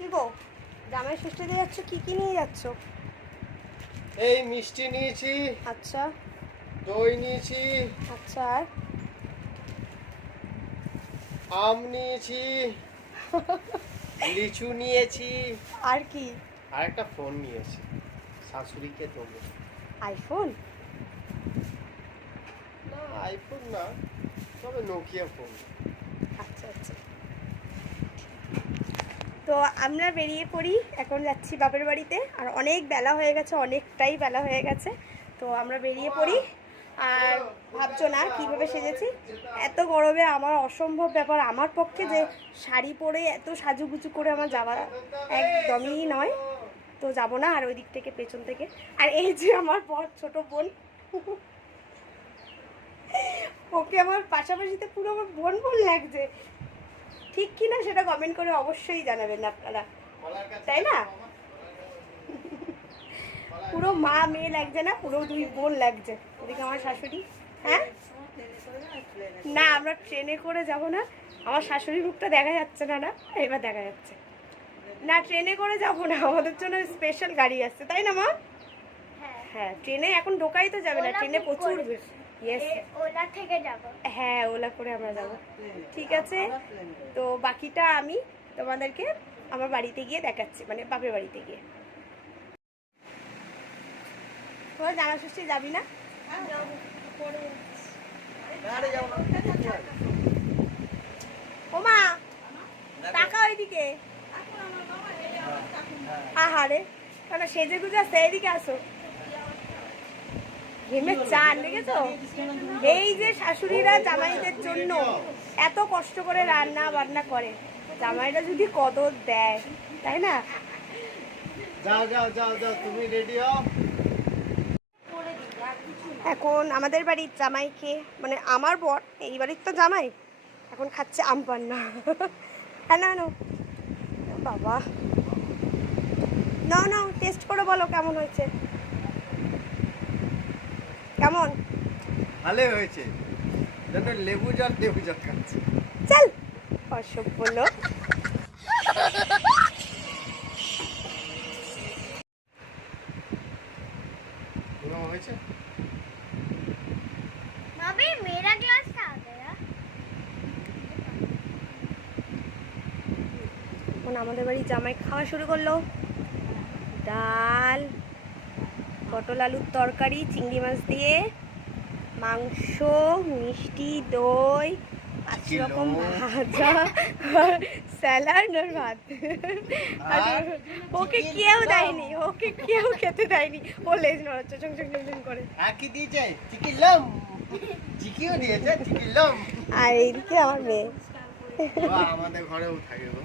কি গো জামাই ষষ্ঠীতে যাচ্ছ, কি কি নিয়ে যাচ্ছ? এই মিষ্টি নিয়েছি, আচ্ছা দই নিয়েছি, আচ্ছা আর আম নিয়েছি, লিচু নিয়েছি, আর কি? আর একটা ফোন নিয়েছি শাশুড়িকে দেবো। আইফোন? না আইফোন না, তবে নোকিয়া ফোন। আচ্ছা আচ্ছা। তো আমরা বেরিয়ে পড়ি, এখন যাচ্ছি বাপের বাড়িতে। আর অনেক বেলা হয়ে গেছে, অনেকটাই বেলা হয়ে গেছে। তো আমরা বেরিয়ে পড়ি। আর ভাবছো না কীভাবে সেজেছি, এত গরমে আমার অসম্ভব ব্যাপার আমার পক্ষে যে শাড়ি পরে এত সাজুগুজু করে আমার যাওয়া একদমই নয়। তো যাব না। আর ওই দিক থেকে পেছন থেকে, আর এই যে আমার বর ছোট বোন, ওকে আমার পাশাপাশিতে পুরো আমার বোন বোন লাগছে। ঠিক কি না সেটা কমেন্ট করে অবশ্যই জানাবেন আপনারা, তাই না? পুরো মা মেয়ে লাগছে না, পুরো দুই বোন লাগছে। ওদিকে আমার শাশুড়ি। হ্যাঁ না, আমরা ট্রেনে করে যাব না। আমার শাশুড়ির মুখটা দেখা যাচ্ছে না। না এবার দেখা যাচ্ছে না। ট্রেনে করে যাব না, আমাদের জন্য স্পেশাল গাড়ি আসছে, তাই না মা? হ্যাঁ ট্রেনে এখন ঢোকাই তো যাবে না, ট্রেনে প্রচুর। ইয়েস, ওলা থেকে যাব। হ্যাঁ ওলা করে আমরা যাব। ঠিক আছে, তো বাকিটা আমি তোমাদেরকে আমার বাড়িতে গিয়ে দেখাচ্ছি, মানে বাপের বাড়িতে গিয়ে। তোরা জামা ষষ্ঠী যাবি না? ও মা টাকা ওইদিকে। আহারে কেন সেজে গুজে আসছে, এইদিকে আসো। ঘেমে চান দেখেছো? এই যে শাশুড়িরা জামাইদের জন্য এত কষ্ট করে রান্না বান্না করে, জামাইরা যদি কদর দেয়, তাই না? যাও যাও যাও যাও, তুমি রেডি হও। এখন আমাদের বাড়ির জামাইকে, মানে আমার বর এই বাড়ির তো জামাই, এখন খাচ্ছে আম পান্না। হ্যাঁ না বাবা, না না টেস্ট করে বলো কেমন হয়েছে। কেমন? ভালো হয়েছে, যেন লেবু জল খাচ্ছে। চল অসব বলো। হয়েছে मम्मी मेरा ग्लास कहाँ गया? এখন আমাদের বাড়ি জামাই খাওয়া শুরু করলো। ডাল, পটল আলুর তরকারি, চিংড়ি মাছ দিয়ে, মাংস, মিষ্টি, দই, 5 রকম ভাজা, স্যালাড আর ভাত। ওকে কেউ দেয়নি, ওকে কেউ খেতে দেয়নি। ও লেজ নড়াচ্ছে চং চং চং চং করে। আর কি দিয়েছে? চিকিলম, চিকিও দিয়েছে, চিকিলম। আর এইদিকে আমার মেয়ে। আমাদের ঘরেও থাকে গো।